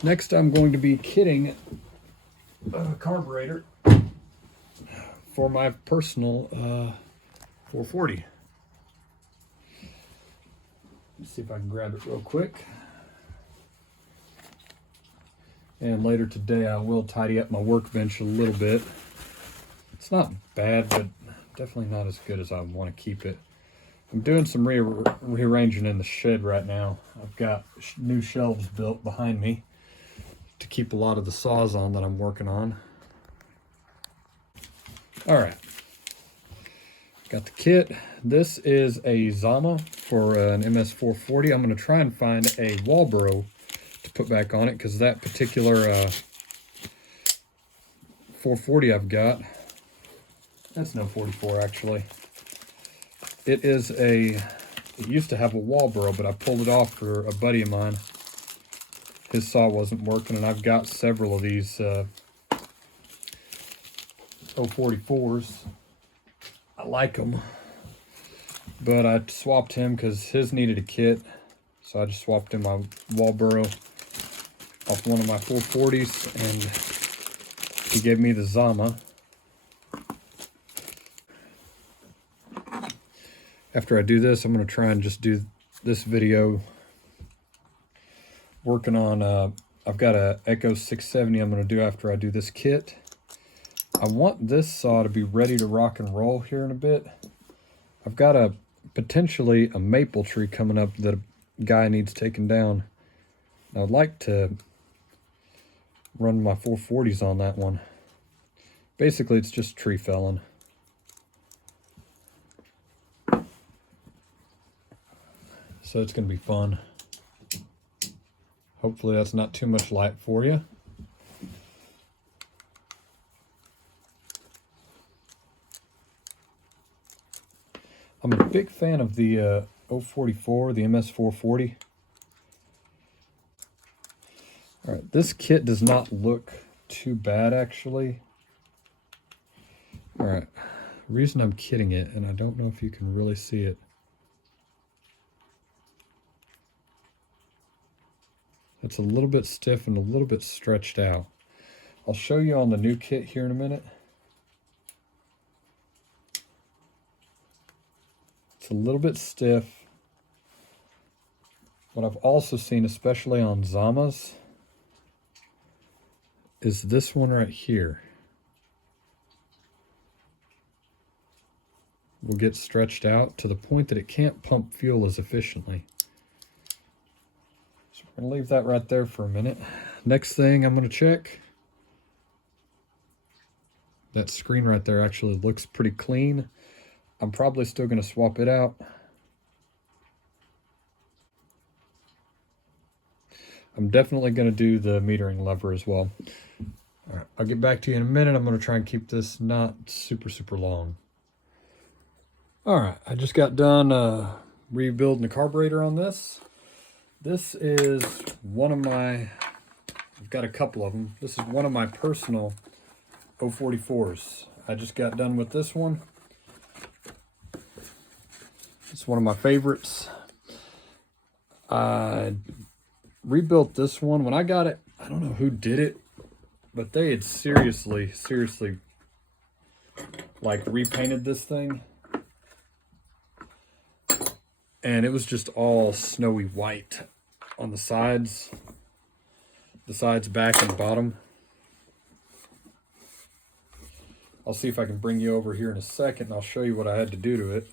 Next, I'm going to be kitting a carburetor for my personal 440. Let's see if I can grab it real quick. And later today, I will tidy up my workbench a little bit. It's not bad, but definitely not as good as I want to keep it. I'm doing some rearranging in the shed right now. I've got new shelves built behind me to keep a lot of the saws on that I'm working on. All right, got the kit. This is a Zama for an MS440. I'm going to try and find a wall burrow to put back on it, because that particular 440 I've got, that's no 44 actually. It used to have a wall burrow, but I pulled it off for a buddy of mine. His saw wasn't working, and I've got several of these 044s. I like them, but I swapped him because his needed a kit, so I just swapped in my wall burrow off one of my 440s, and he gave me the Zama. After I do this, I'm going to try and just do this video working on, I've got a Echo 670 I'm going to do after I do this kit. I want this saw to be ready to rock and roll here in a bit. I've got potentially a maple tree coming up that a guy needs taken down. I'd like to run my 440s on that one. Basically, it's just tree felling. So it's going to be fun. Hopefully that's not too much light for you. I'm a big fan of the 044, the MS440. All right, this kit does not look too bad actually. All right, the reason I'm kitting it, and I don't know if you can really see it, it's a little bit stiff and a little bit stretched out. I'll show you on the new kit here in a minute. It's a little bit stiff. What I've also seen, especially on Zamas, is this one right here will get stretched out to the point that it can't pump fuel as efficiently. So we're going to leave that right there for a minute. Next thing I'm going to check, that screen right there actually looks pretty clean. I'm probably still going to swap it out. I'm definitely going to do the metering lever as well. All right, I'll get back to you in a minute. I'm going to try and keep this not super long. All right, I just got done rebuilding the carburetor on this. This is one of my, I've got a couple of them. This is one of my personal 044s. I just got done with this one. It's one of my favorites. I rebuilt this one. When I got it, I don't know who did it, but they had seriously like repainted this thing. And it was just all snowy white on the sides, back, and bottom. I'll see if I can bring you over here in a second, and I'll show you what I had to do to it.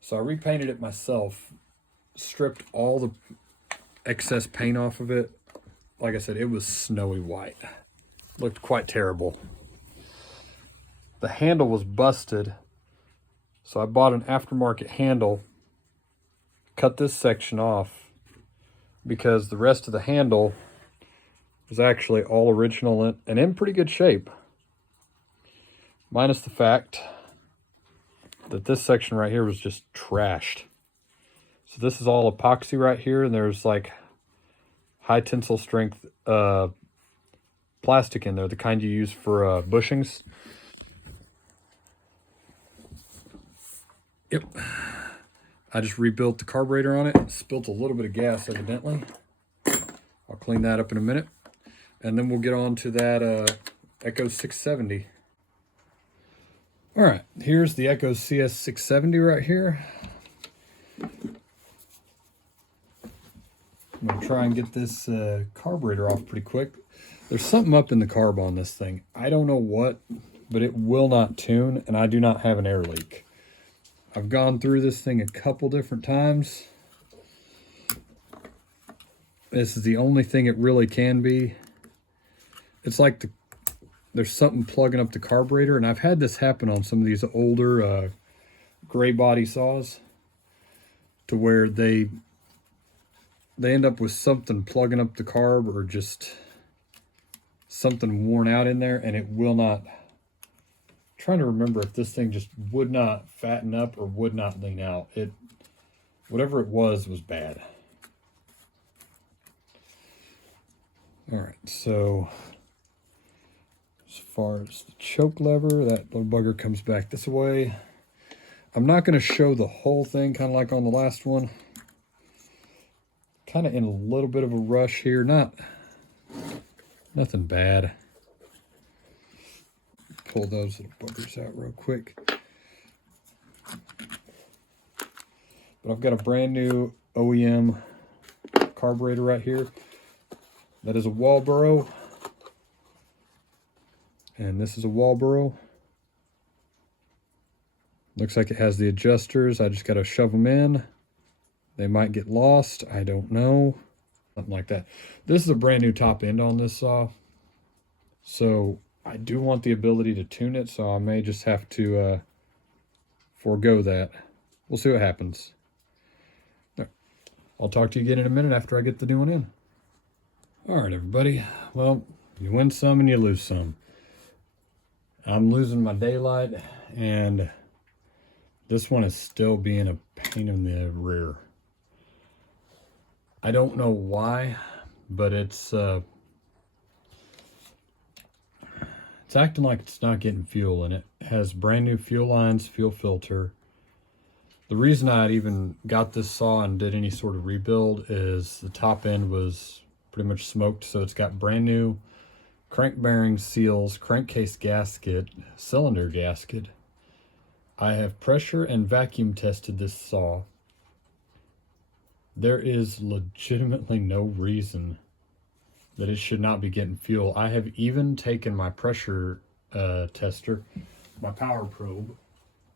So I repainted it myself, stripped all the excess paint off of it. Like I said, it was snowy white. Looked quite terrible. The handle was busted, so I bought an aftermarket handle, cut this section off, because the rest of the handle was actually all original and in pretty good shape. Minus the fact that this section right here was just trashed. So this is all epoxy right here, and there's like high tensile strength plastic in there, the kind you use for bushings. Yep. I just rebuilt the carburetor on it. Spilt a little bit of gas evidently. I'll clean that up in a minute. And then we'll get on to that Echo 670. All right, here's the Echo CS670 right here. I'm gonna try and get this carburetor off pretty quick. There's something up in the carb on this thing. I don't know what, but it will not tune, and I do not have an air leak. I've gone through this thing a couple different times. This is the only thing it really can be. It's like there's something plugging up the carburetor, and I've had this happen on some of these older gray body saws, to where they end up with something plugging up the carb, or just something worn out in there, and it will not. I'm trying to remember if this thing just would not fatten up or would not lean out. Whatever it was bad. All right, so as far as the choke lever, that little bugger comes back this way. I'm not going to show the whole thing, kind of like on the last one. Kind of in a little bit of a rush here, nothing bad. Pull those little buggers out real quick. But I've got a brand new OEM carburetor right here. That is a Walboro. And this is a Walboro. Looks like it has the adjusters. I just got to shove them in. They might get lost. I don't know. Something like that. This is a brand new top end on this saw. So I do want the ability to tune it, so I may just have to forego that. We'll see what happens. I'll talk to you again in a minute after I get the new one in. All right, everybody. Well, you win some and you lose some. I'm losing my daylight, and this one is still being a pain in the rear. I don't know why, but it's acting like it's not getting fuel, and it has brand new fuel lines, fuel filter. The reason I even got this saw and did any sort of rebuild is the top end was pretty much smoked, so it's got brand new crank bearing seals, crankcase gasket, cylinder gasket. I have pressure and vacuum tested this saw. There is legitimately no reason that it should not be getting fuel. I have even taken my pressure tester, my power probe.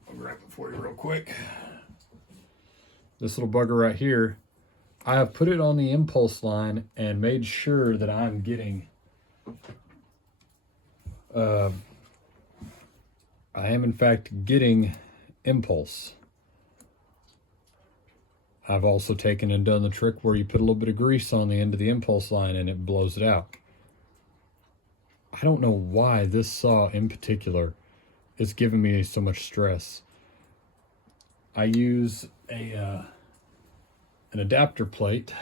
I'll grab it for you real quick. This little bugger right here, I have put it on the impulse line and made sure that I'm getting I am in fact getting impulse. I've also taken and done the trick where you put a little bit of grease on the end of the impulse line and it blows it out. I don't know why this saw in particular is giving me so much stress. I use an adapter plate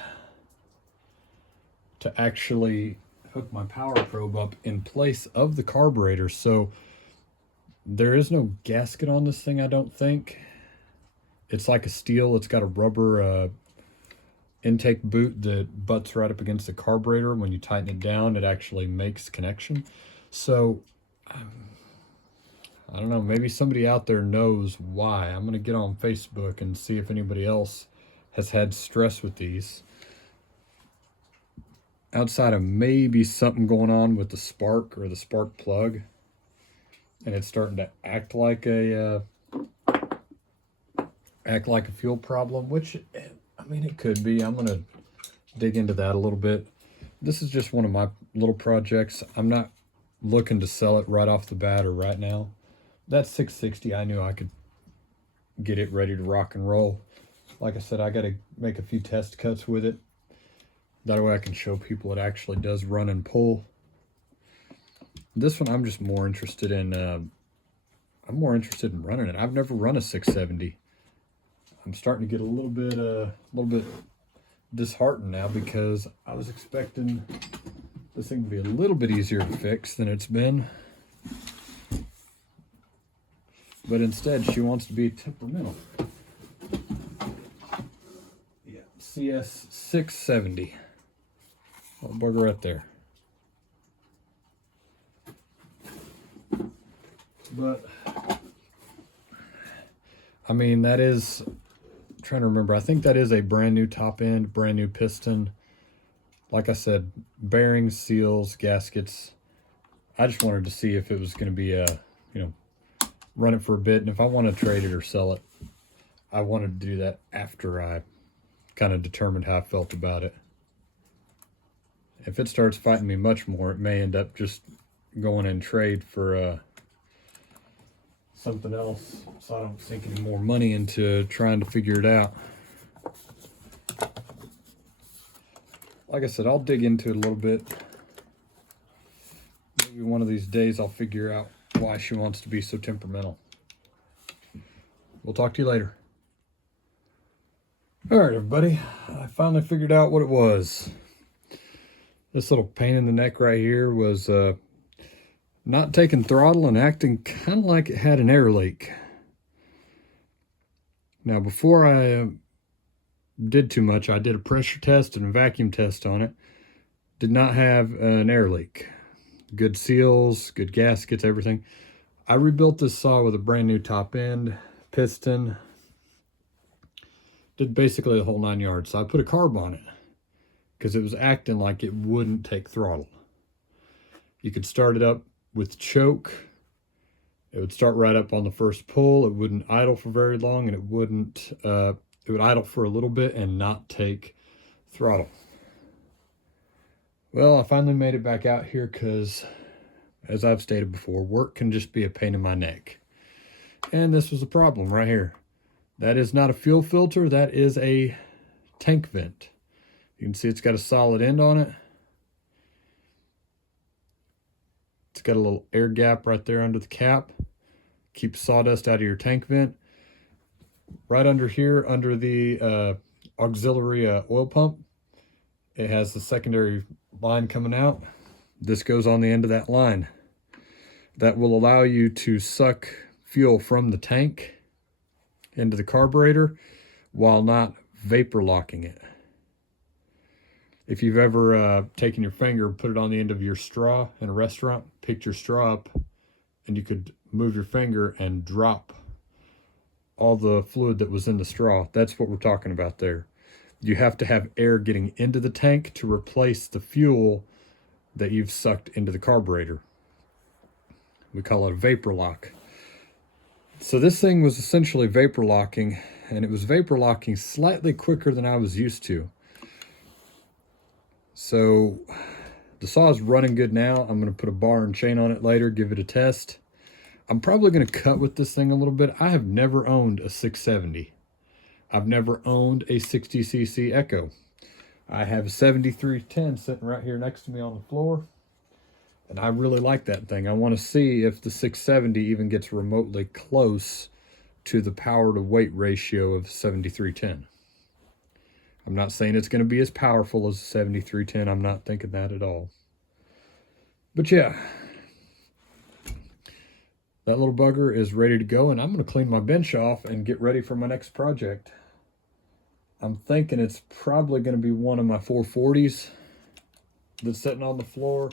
to actually hook my power probe up in place of the carburetor, so there is no gasket on this thing, I don't think. It's like a steel. It's got a rubber intake boot that butts right up against the carburetor. When you tighten it down, it actually makes connection. So I don't know, maybe somebody out there knows why. I'm gonna get on Facebook and see if anybody else has had stress with these. Outside of maybe something going on with the spark or the spark plug, and it's starting to act like a fuel problem, which, I mean, it could be. I'm gonna dig into that a little bit. This is just one of my little projects. I'm not looking to sell it right off the bat or right now. That 660, I knew I could get it ready to rock and roll. Like I said, I got to make a few test cuts with it. That way I can show people it actually does run and pull. This one I'm just more interested in, running it. I've never run a 670. I'm starting to get a little bit disheartened now, because I was expecting this thing to be a little bit easier to fix than it's been. But instead, she wants to be temperamental. Yeah, CS670. Little bugger right there. But I mean, that is, I'm trying to remember, I think that is a brand new top end, brand new piston. Like I said, bearings, seals, gaskets. I just wanted to see if it was going to be run it for a bit, and if I want to trade it or sell it, I wanted to do that after I kind of determined how I felt about it. If it starts fighting me much more, it may end up just going in trade for something else, so I don't sink any more money into trying to figure it out. Like I said, I'll dig into it a little bit. Maybe one of these days I'll figure out why she wants to be so temperamental. We'll talk to you later. All right, everybody. I finally figured out what it was. This little pain in the neck right here was not taking throttle and acting kind of like it had an air leak. Now, before I did too much, I did a pressure test and a vacuum test on it. Did not have an air leak. Good seals, good gaskets, everything. I rebuilt this saw with a brand new top end, piston. Did basically the whole 9 yards. So I put a carb on it because it was acting like it wouldn't take throttle. You could start it up with choke. It would start right up on the first pull. It wouldn't idle for very long, and it wouldn't, it would idle for a little bit and not take throttle. Well, I finally made it back out here because, as I've stated before, work can just be a pain in my neck. And this was a problem right here. That is not a fuel filter. That is a tank vent. You can see it's got a solid end on it. It's got a little air gap right there under the cap. Keeps sawdust out of your tank vent. Right under here, under the auxiliary oil pump, it has the secondary line coming out. This goes on the end of that line. That will allow you to suck fuel from the tank into the carburetor while not vapor locking it. If you've ever taken your finger, put it on the end of your straw in a restaurant, picked your straw up, and you could move your finger and drop all the fluid that was in the straw. That's what we're talking about there. You have to have air getting into the tank to replace the fuel that you've sucked into the carburetor. We call it a vapor lock. So this thing was essentially vapor locking, and it was vapor locking slightly quicker than I was used to. So the saw is running good now. I'm going to put a bar and chain on it later, give it a test. I'm probably going to cut with this thing a little bit. I have never owned a 670. I've never owned a 60cc Echo. I have a 7310 sitting right here next to me on the floor, and I really like that thing. I want to see if the 670 even gets remotely close to the power to weight ratio of 7310. I'm not saying it's going to be as powerful as the 7310. I'm not thinking that at all. But yeah, that little bugger is ready to go, and I'm going to clean my bench off and get ready for my next project. I'm thinking it's probably going to be one of my 440s that's sitting on the floor,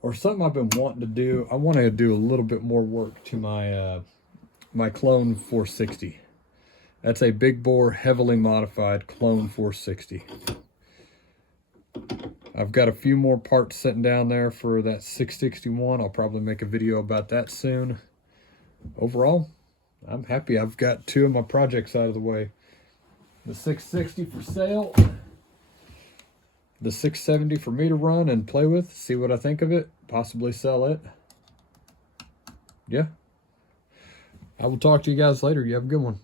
or something I've been wanting to do. I want to do a little bit more work to my my clone 460. That's a big bore, heavily modified clone 460. I've got a few more parts sitting down there for that 661. I'll probably make a video about that soon. Overall, I'm happy. I've got two of my projects out of the way. The 660 for sale. The 670 for me to run and play with, see what I think of it, possibly sell it. Yeah. I will talk to you guys later. You have a good one.